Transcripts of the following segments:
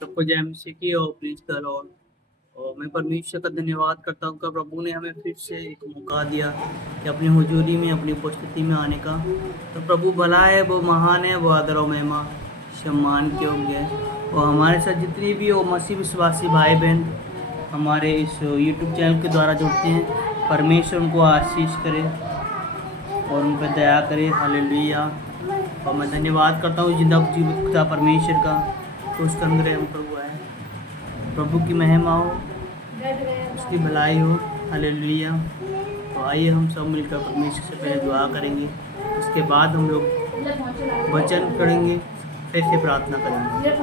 सबको जय मसीह की और प्लीज द लॉर्ड। और मैं परमेश्वर का धन्यवाद करता हूँ कि प्रभु ने हमें फिर से एक मौका दिया कि अपनी हुजूरी में अपनी उपस्थिति में आने का। तो प्रभु भला है, वो महान है, वो आदर और महिमा सम्मान के योग्य है। और हमारे साथ जितनी भी वो मसीह विश्वासी भाई बहन हमारे इस यूट्यूब चैनल के द्वारा जुड़ते हैं, परमेश्वर उनको आशीष करे और उन पर दया करे। हालेलुया। और मैं धन्यवाद करता हूँ जिंदा जीवित खुदा परमेश्वर का, तो उसके अंदर हम प्रभु है। प्रभु की महिमा हो, उसकी भलाई हो। हालेलुया। तो आइए हम सब मिलकर परमेश्वर से पहले दुआ करेंगे, उसके बाद हम लोग वचन पढ़ेंगे, फिर से प्रार्थना करेंगे।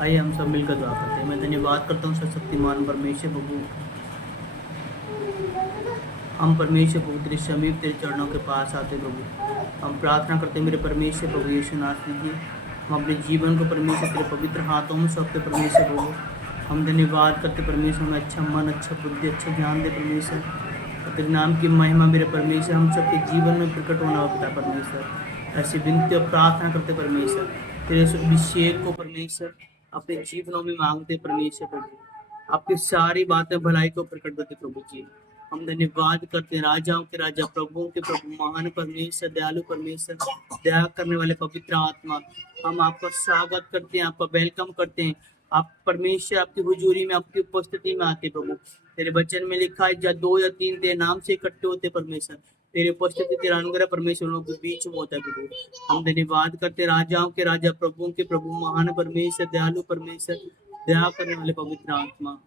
आइए हम सब मिलकर दुआ करते हैं। मैं धन्यवाद करता हूँ सर्वशक्तिमान परमेश्वर प्रभु। हम परमेश्वर प्रभु तेरे समीप तेरे चरणों के पास आते प्रभु। हम प्रार्थना करते हैं मेरे परमेश्वर प्रभु यीशु नाथ जी, हम अपने जीवन को परमेश्वर तेरे पवित्र हाथों में सौंपते परमेश्वर प्रभु। हम धन्यवाद करते परमेश्वर, हमें अच्छा मन, अच्छा बुद्धि, अच्छा ज्ञान दे परमेश्वर। और तेरे नाम की महिमा मेरे परमेश्वर हम सबके जीवन में प्रकट होना हो पिता परमेश्वर। ऐसी विनती और प्रार्थना करते परमेश्वर, तेरे उस अभिषेक को परमेश्वर अपने जीवनों में मांगते परमेश्वर प्रभु। आपकी सारी बातें भलाई को प्रकट करते प्रभु जी। हम धन्यवाद करते हैं राजाओं के राजा, प्रभुओं के प्रभु, महान परमेश्वर, दयालु परमेश्वर, दया करने वाले पवित्र आत्मा। हम आपका स्वागत करते हैं, आपका वेलकम करते हैं। आप परमेश्वर आपकी हुजूरी में, आपकी उपस्थिति में आते प्रभु। तेरे वचन में लिखा है, जहाँ दो या तीन तेरे नाम से इकट्ठे होते परमेश्वर, तेरे उपस्थिति तेरा अनुग्रह परमेश्वर लोगों के बीच में होता है प्रभु। हम धन्यवाद करते हैं राजाओं के राजा, प्रभुओं के प्रभु, महान परमेश्वर, दयालु परमेश्वर, दया करने वाले पवित्र आत्मा।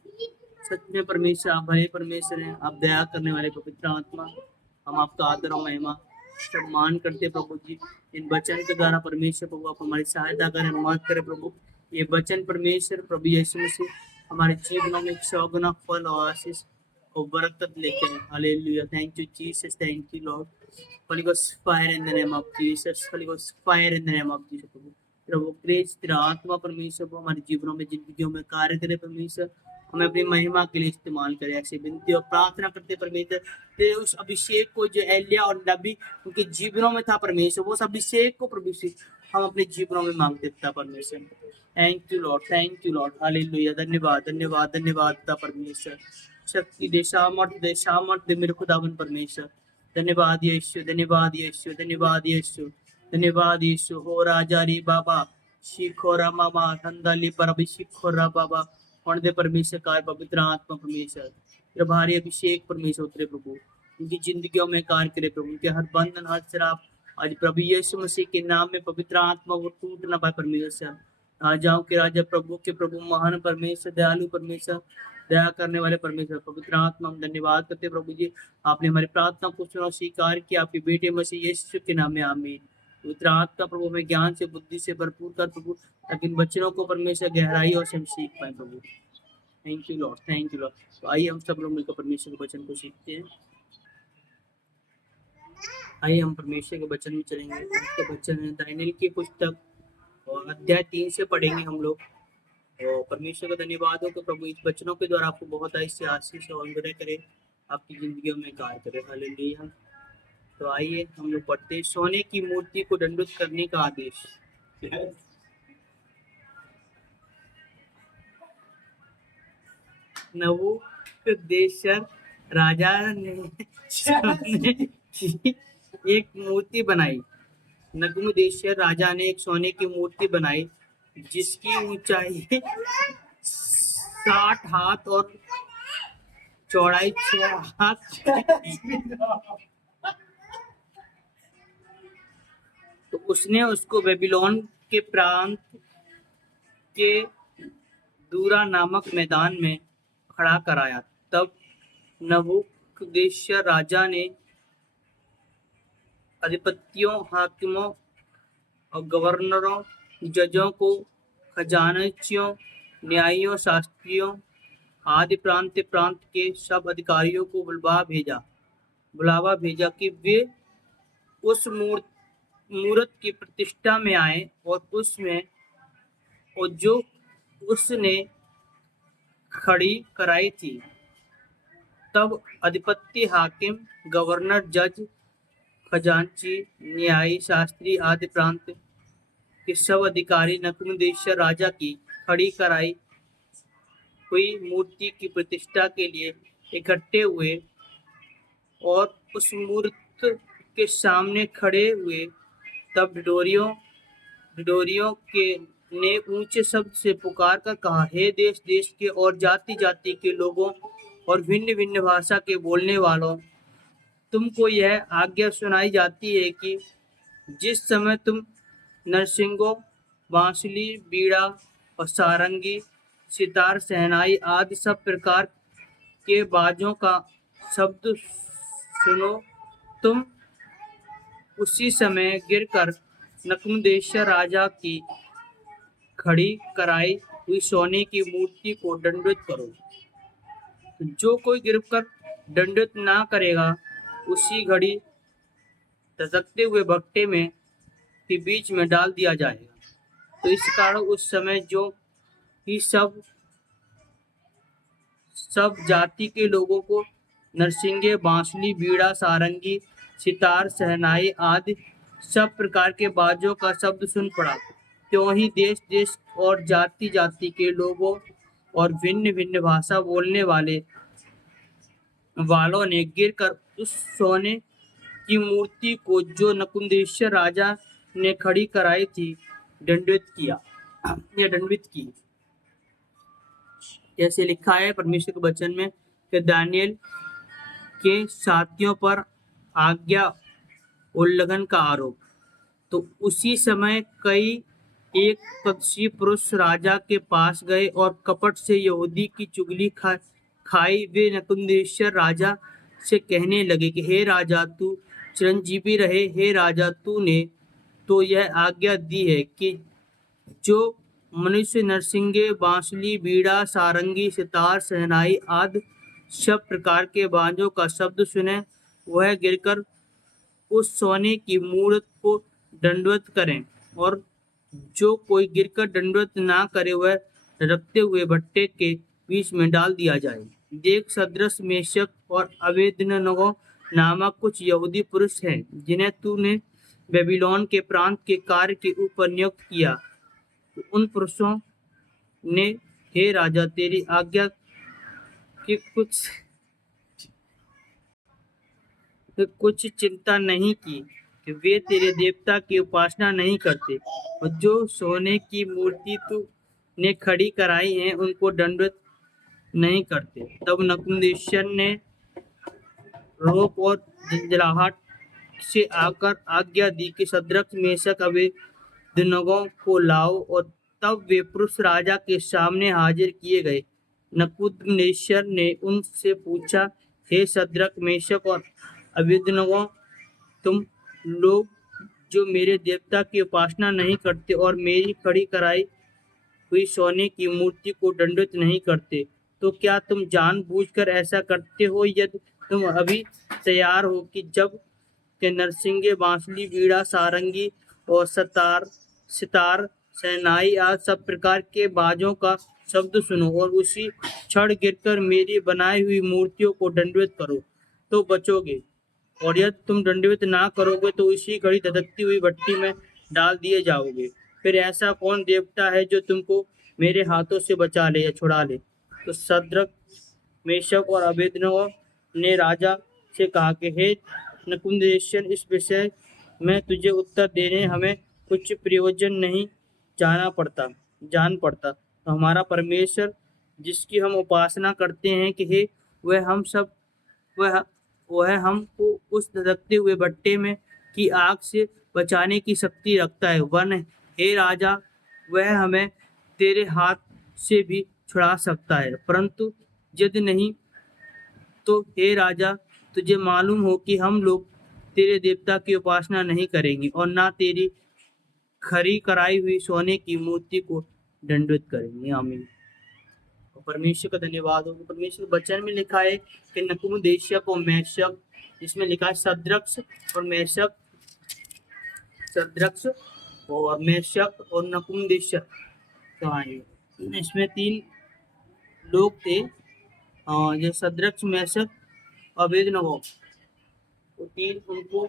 सच में परमेश्वर आप भले परमेश्वर हैं, आप दया करने वाले पवित्र आत्मा। हम आपका आदर और महिमा सम्मान करते हैं प्रभु जी। इन वचन के द्वारा परमेश्वर प्रभु आप हमारी सहायता करें, अनुवाद करें प्रभु। ये वचन परमेश्वर प्रभु यीशु मसीह हमारे जीवन में 100 गुना फल और आशीष और बरकत लेके आए। Hallelujah. Thank you Jesus, thank you Lord. Holy Ghost fire in the name of Jesus. Holy Ghost fire in the name of Jesus Prabhu. Prabhu praise तेरा आत्मा परमेश्वर को हमारे जीवनों में, जिंदगियों में कार्य करे परमेश्वर। हमें अपनी महिमा के लिए इस्तेमाल करे। ऐसी विनती और प्रार्थना करते परमेश्वर, तेरे उस अभिषेक को जो एलिया और नबी उनके जीवनों में था परमेश्वर, वो उस अभिषेक को परमेश्वर हम अपने जीवनों में मांगते था परमेश्वर। Thank you lord, thank you Lord. Hallelujah. धन्यवाद धन्यवाद धन्यवाद था परमेश्वर। शक्ति दे, सामर्थ दे मेरे खुदावन परमेश्वर। धन्यवाद यीशु, धन्यवाद यीशु, धन्यवाद यीशु, धन्यवाद यीशु। हो राजा री बाबा शिखोरा मामा ठंडाली पर अभिषेक बाबा होने दे परमेश्वर कार्य पवित्र आत्मा परमेश्वर। तेरा भारी अभिषेक परमेश्वर उतरे प्रभु, उनकी जिंदगियों में कार्य करे प्रभु। उनके हर बंधन, हर शराब आज प्रभु यीशु मसीह के नाम में पवित्र आत्मा वो टूट ना पाए परमेश्वर। राजाओं के राजा, प्रभु के प्रभु, महान परमेश्वर, दयालु परमेश्वर, दया करने वाले परमेश्वर, पवित्र आत्मा हम धन्यवाद करते प्रभु जी। आपने हमारी प्रार्थना को सुना, स्वीकार किया, आपके बेटे मसीह यीशु के नाम में आमीन। पवित्र आत्मा प्रभु में ज्ञान से, बुद्धि से भरपूर कर प्रभु, ताकि इन बच्चों को परमेश्वर गहराई और से हम सीख पाए प्रभु। Thank you lord, thank you lord. तो आइए हम सब लोग मिलकर परमेश्वर के वचन को सीखते हैं। आइए हम परमेश्वर के वचन में चलेंगे। उसके वचन है दानियेल की पुस्तक और अध्याय 3 से पढ़ेंगे हम लोग। और परमेश्वर का धन्यवाद हो कि प्रभु इस वचनों के द्वारा आपको बहुत ऐसी आशीष और अनुग्रह करे, आपकी जिंदगियों में कार्य करे। हालेलुया। तो आइए हम लोग पढ़ते हैं। सोने की मूर्ति को दंडित करने का आदेश। नबूकदनेस्सर राजा ने सोने की एक मूर्ति बनाई। नबूकदनेस्सर राजा ने एक सोने की मूर्ति बनाई जिसकी ऊंचाई 60 हाथ और चौड़ाई 6 हाथ। तो उसने उसको बेबीलोन के प्रांत के दूरा नामक मैदान में खड़ा कराया। तब नबूकदनेस्सर राजा ने अधिपतियों, हाकिमों और गवर्नरों, जजों को, खजांचियों, न्यायियों, शास्त्रियों आदि प्रांत के सब अधिकारियों को बुलावा भेजा कि वे उस मूर्त की प्रतिष्ठा में आए और जो उसने खड़ी कराई थी। तब अधिपति, हाकिम, गवर्नर, जज खजांची, न्यायी, शास्त्री आदि प्रांत के सब अधिकारी नकुमदेश्वर राजा की खड़ी कराई हुई मूर्ति की प्रतिष्ठा के लिए इकट्ठे हुए और उस मूर्ति के सामने खड़े हुए। तब ढिढोरियों के ने ऊंचे शब्द से पुकार कर कहा, हे देश देश के और जाति जाति के लोगों और भिन्न भिन्न भाषा के बोलने वालों, तुमको यह आज्ञा सुनाई जाती है कि जिस समय तुम नरसिंगों, बांसुरी, बीड़ा और सारंगी, सितार, शहनाई आदि सब प्रकार के बाजों का शब्द सुनो, तुम उसी समय गिरकर नकुमदेश्वर राजा की खड़ी कराई हुई सोने की मूर्ति को दंडवत करो। जो कोई गिरकर दंडवत ना करेगा, उसी घड़ी धधकते हुए भट्टे में के बीच में डाल दिया जाएगा। तो इस कारण उस समय जो ही सब जाति के लोगों को नरसिंगे, बांसुरी, बीड़ा, सारंगी, सितार, शहनाई आदि सब प्रकार के बाजों का शब्द सुन पड़ा। त्यों ही देश देश और जाति जाति के लोगों और भिन्न भिन्न भाषा बोलने वालों ने गिरकर उस सोने की मूर्ति को जो नकुमदेश्वर राजा ने खड़ी कराई थी दंडित की। जैसे लिखा है परमेश्वर के वचन में कि दानियल के साथियों पर आज्ञा उल्लंघन का आरोप। तो उसी समय कई एक पक्षी पुरुष राजा के पास गए और कपट से यहूदी की चुगली खाई। वे नकुमदेश्वर राजा से कहने लगे कि हे राजा, तू चिरंजीवी रहे। हे राजा, तूने तो यह आज्ञा दी है कि जो मनुष्य नरसिंगे, बांसुरी, बीड़ा, सारंगी, सितार, शहनाई आदि सब प्रकार के बाजों का शब्द सुने, वह गिरकर उस सोने की मूर्त को दंडवत करें, और जो कोई गिरकर दंडवत ना करे, वह रखते हुए भट्टे के बीच में डाल दिया जाए। देख, सदृश, मेशक और अबेदनगो नामक कुछ यहूदी पुरुष हैं, जिन्हें तूने बेबीलोन के प्रांत के कार्य के ऊपर नियुक्त किया। उन पुरुषों ने, हे राजा, तेरी आज्ञा की कुछ चिंता नहीं की कि वे तेरे देवता की उपासना नहीं करते, और जो सोने की मूर्ति तू ने खड़ी कराई है उनको दंडवत नहीं करते। तब नकुमदेश्वर ने रोप और झंझलाहट से आकर आज्ञा दी कि सद्रक, मेशक, अबेदनगो को लाओ, और तब वे पुरुष राजा के सामने हाजिर किए गए। नकुमदेश्वर ने उनसे पूछा, हे सद्रक, मेशक और अबेदनगो, तुम लोग जो मेरे देवता की उपासना नहीं करते और मेरी खड़ी कराई हुई सोने की मूर्ति को दंडित नहीं करते, तो क्या तुम जानबूझकर ऐसा करते हो? यदि तुम अभी तैयार हो कि जब के नरसिंगे, बांसुरी, बीड़ा, सारंगी और सितार, शहनाई आदि सब प्रकार के बाजों का शब्द सुनो, और उसी क्षण गिरकर मेरी बनाई हुई मूर्तियों को दंडवत करो, तो बचोगे। और यदि तुम दंडवत ना करोगे, तो इसी घड़ी धधकती हुई भट्टी में डाल दिए जाओगे। फिर ऐसा कौन देवता है जो तुमको मेरे हाथों से बचा ले या छुड़ा ले? तो सद्रक, मेशक और अबेदनगो ने राजा से कहा कि हे नकुमदेश्वर, इस विषय में तुझे उत्तर देने हमें कुछ प्रयोजन नहीं जान पड़ता। तो हमारा परमेश्वर जिसकी हम उपासना करते हैं कि हे वह हमको उस धधकते हुए भट्टे में की आग से बचाने की शक्ति रखता है। वन, हे राजा, वह हमें तेरे हाथ से भी छुड़ा सकता है। परंतु यदि नहीं, तो हे राजा, तुझे मालूम हो कि हम लोग तेरे देवता की उपासना नहीं करेंगे और ना तेरी खड़ी कराई हुई सोने की मूर्ति को दंडित करेंगे। आमीन। परमेश्वर का धन्यवाद हो। परमेश्वर के वचन में लिखा है कि नकुमदेशक और मेशक, जिसमें लिखा है सद्रक्ष और मेशक और नकुमदेशक, तो आइए इसमें तीन लोग थे, जो सद्रक्ष, मेशक, अबेदनगो, तो तीन उनको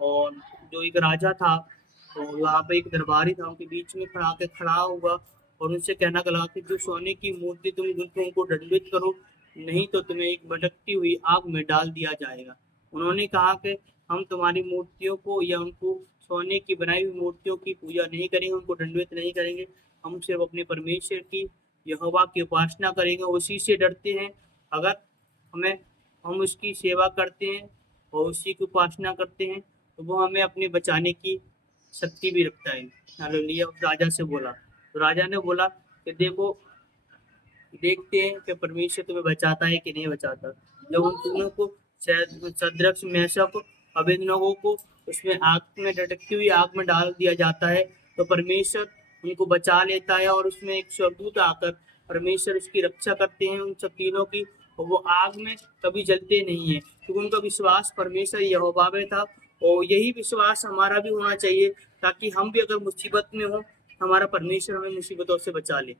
और जो एक राजा था, तो वहाँ पे एक दरबारी था, उनके बीच में खड़ा हुआ और उनसे कहना लगा कि जो सोने की मूर्ति तुम उनको दंडित करो, नहीं तो तुम्हें एक भटकती हुई आग में डाल दिया जाएगा। उन्होंने कहा कि हम तुम्हारी मूर्तियों को या उनको सोने की बनाई हुई मूर्तियों की पूजा नहीं करेंगे, उनको दंडित नहीं करेंगे। हम सिर्फ अपने परमेश्वर की, यहोवा की उपासना करेंगे, उसी से डरते हैं। अगर हमें हम उसकी सेवा करते हैं और उसी की उपासना करते हैं, तो वो हमें अपने बचाने की शक्ति भी रखता है। हालेलुया। उस राजा से बोला, तो राजा ने बोला कि देखो, देखते हैं कि परमेश्वर तुम्हें बचाता है कि नहीं बचाता। जब उन तीनों को, सदृश मेशक अबेदनगो को उसमें आग में लटकती हुई आग में डाल दिया जाता है, तो परमेश्वर उनको बचा लेता है और उसमें एक स्वर्गदूत आकर परमेश्वर उसकी रक्षा करते हैं उन सब तीनों की, और वो आग में कभी जलते नहीं है, क्योंकि उनका विश्वास परमेश्वर यहोवा में था। और यही विश्वास हमारा भी होना चाहिए, ताकि हम भी अगर मुसीबत में हो, हमारा परमेश्वर हमें मुसीबतों से बचा ले।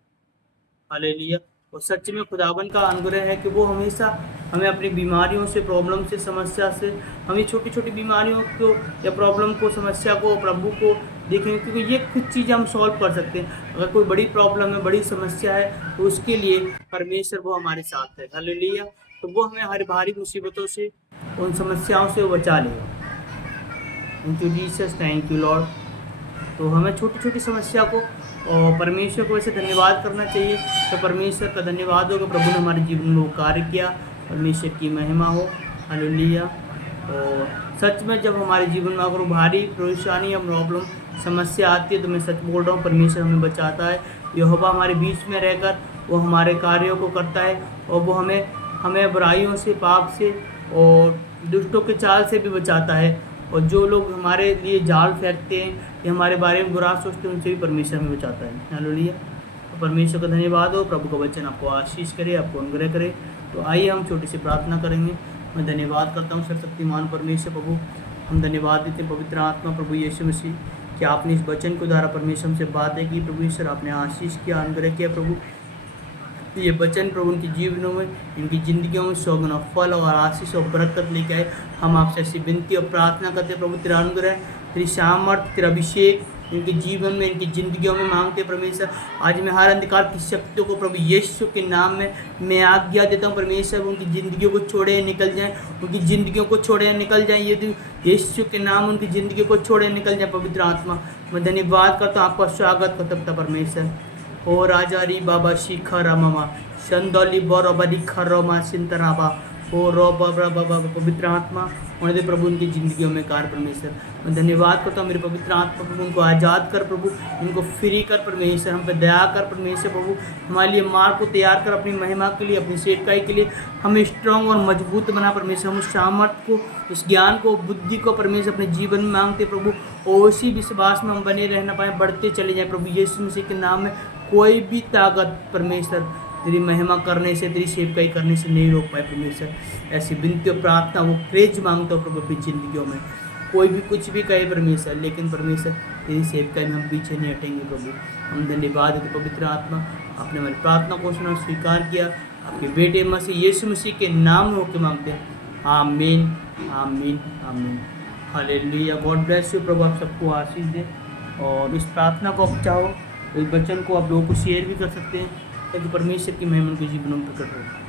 हालेलुया। और सच में खुदावन का अनुग्रह है कि वो हमेशा हमें अपनी बीमारियों से, प्रॉब्लम से, समस्या से, हमें छोटी छोटी बीमारियों को या प्रॉब्लम को, समस्या को प्रभु को देखें, क्योंकि ये कुछ चीज़ें हम सॉल्व कर सकते हैं। अगर कोई बड़ी प्रॉब्लम है, बड़ी समस्या है, तो उसके लिए परमेश्वर वो हमारे साथ है। हालेलुया। तो वो हमें हर भारी मुसीबतों से, उन समस्याओं से बचा लेगा। Thank you Jesus, thank you lord. तो हमें छोटी छोटी समस्या को और परमेश्वर को ऐसे धन्यवाद करना चाहिए, तो परमेश्वर का धन्यवाद हो कि प्रभु ने हमारे जीवन में वो कार्य किया। परमेश्वर की महिमा हो। हालेलुया। और सच में जब हमारे जीवन में अगर भारी परेशानी या प्रॉब्लम, समस्या आती है, तो मैं सच बोल रहा हूँ, परमेश्वर हमें बचाता है। यहोवा हमारे बीच में रहकर वो हमारे कार्यों को करता है, और वो हमें बुराइयों से, पाप से और दुष्टों के चाल से भी बचाता है। और जो लोग हमारे लिए जाल फेंकते हैं या हमारे बारे में बुरा सोचते हैं, उनसे भी परमेश्वर हमें बचाता है। हालेलुया। तो परमेश्वर का धन्यवाद हो। प्रभु का वचन आपको आशीष करे, आपको अनुग्रह करे। तो आइए हम छोटी सी प्रार्थना करेंगे। मैं धन्यवाद करता हूँ सर्वशक्तिमान परमेश्वर प्रभु, हम धन्यवाद देते हैं पवित्र आत्मा प्रभु यीशु मसीह कि आपने इस वचन को द्वारा परमेश्वर हमसे बातें की। प्रभु ईश्वर, आपने आशीष किया, अनुग्रह किया प्रभु। ये वचन प्रभु उनके जीवनों में, इनकी ज़िंदगियों में सौगुना फल और आशीष और बरकत लेके आए। हम आपसे ऐसी विनती और प्रार्थना करते हैं प्रभु, तेरा अनुग्रह, तेरी सामर्थ, तेरा अभिषेक इनके जीवन में, इनकी ज़िंदगियों में मांगते हैं परमेश्वर। आज मैं हर अंधकार की शक्तियों को प्रभु यीशु के नाम में मैं आज्ञा देता हूँ परमेश्वर, उनकी ज़िंदगियों को छोड़े निकल जाएँ, उनकी ज़िंदगियों को छोड़े निकल जाएँ। यदि यीशु के नाम उनकी ज़िंदगी को छोड़े निकल जाए। पवित्र आत्मा, मैं धन्यवाद करता हूँ, आपका स्वागत करता परमेश्वर। ओ राजा री बाबा शिखर मामा संदोली बरोबरी खरोमा सिंतराबा ओ रो बाबा। पवित्र आत्मा उन्हें प्रभु उनकी ज़िंदगियों में कार परमेश्वर। मैं धन्यवाद करता हूँ मेरे पवित्र आत्मा प्रभु, उनको आज़ाद कर प्रभु, इनको फ्री कर परमेश्वर, हम पे दया कर परमेश्वर प्रभु, हमारे लिए मार्ग को तैयार कर अपनी महिमा के लिए, अपनी सेवकाई के लिए हमें स्ट्रांग और मजबूत बना परमेश्वर। हम उस सामर्थ को, उस ज्ञान को, बुद्धि को परमेश्वर अपने जीवन में मांगते प्रभु, और उसी विश्वास में हम बने रहना पाए, बढ़ते चले जाएँ प्रभु यीशु मसीह के नाम में। कोई भी ताकत परमेश्वर तेरी महिमा करने से, तेरी सेवकाई करने से नहीं रोक पाए परमेश्वर। ऐसी विनती और प्रार्थना वो क्रेज मांगता हो प्रभु अपनी जिंदगियों में। कोई भी कुछ भी कहे परमेश्वर, लेकिन परमेश्वर तेरी सेवकाई में हम पीछे नहीं हटेंगे प्रभु। हम धन्यवाद देते पवित्र आत्मा, आपने हमारी प्रार्थना को सुना, स्वीकार किया, आपके बेटे मसीह यीशु मसीह के नाम में होकर मांगते हैं। आमीन, आमीन, आमीन। हालेलुया। God bless you. प्रभु आप सबको आशीष दे। और इस प्रार्थना को आप चाहो तो इस वचन को आप लोगों को शेयर भी कर सकते हैं, ताकि परमेश्वर की महिमा उनके जीवन में प्रकट हो।